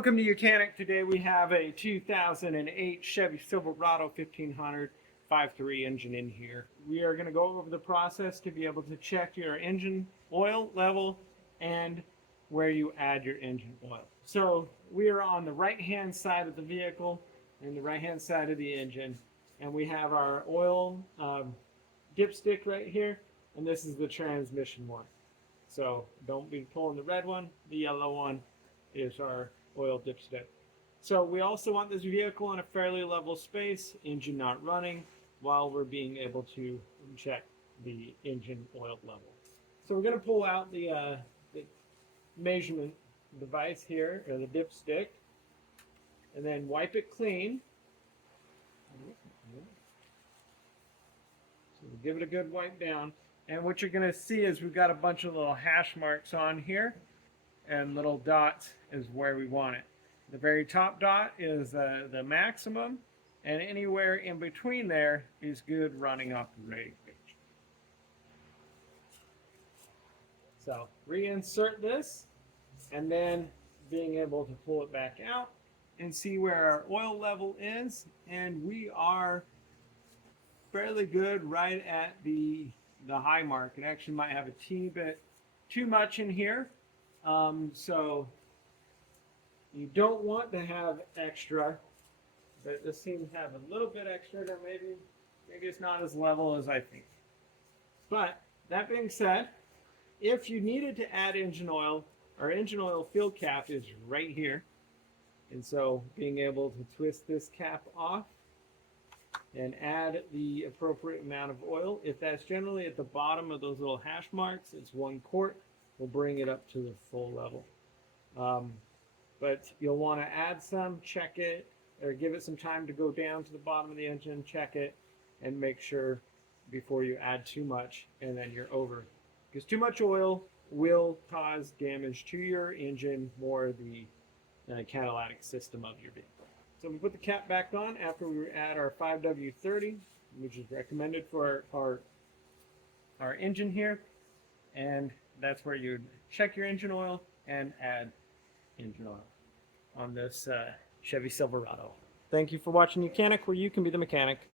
Welcome to Mechanic. Today we have a 2008 Chevy Silverado 1500 5.3 engine in here. We are going to go over the process to be able to check your engine oil level and where you add your engine oil. So we are on the right hand side of the vehicle and the right hand side of the engine, and we have our oil dipstick right here, and this is the transmission one. So don't be pulling the red one. The yellow one is our oil dipstick. So we also want this vehicle in a fairly level space, engine not running, while we're being able to check the engine oil level. So we're going to pull out the measurement device here, or the dipstick, and then wipe it clean. So we'll give it a good wipe down. And what you're going to see is we've got a bunch of little hash marks on here, and little dots is where we want it. The very top dot is the maximum, and anywhere in between there is good running off the rating page. So reinsert this, and then being able to pull it back out and see where our oil level is, and we are fairly good right at the high mark. It actually might have a teeny bit too much in here. So you don't want to have extra, but this seems to have a little bit extra, or maybe it's not as level as I think. But that being said, if you needed to add engine oil, our engine oil fill cap is right here. And so being able to twist this cap off and add the appropriate amount of oil, if that's generally at the bottom of those little hash marks, it's 1 quart. We'll bring it up to the full level. But you'll want to add some, check it, or give it some time to go down to the bottom of the engine, check it, and make sure before you add too much and then you're over. Because too much oil will cause damage to your engine, more the catalytic system of your vehicle. So we put the cap back on after we add our 5W30, which is recommended for our engine here. And that's where you check your engine oil and add engine oil on this Chevy Silverado. Thank you for watching Mechanic, where you can be the mechanic.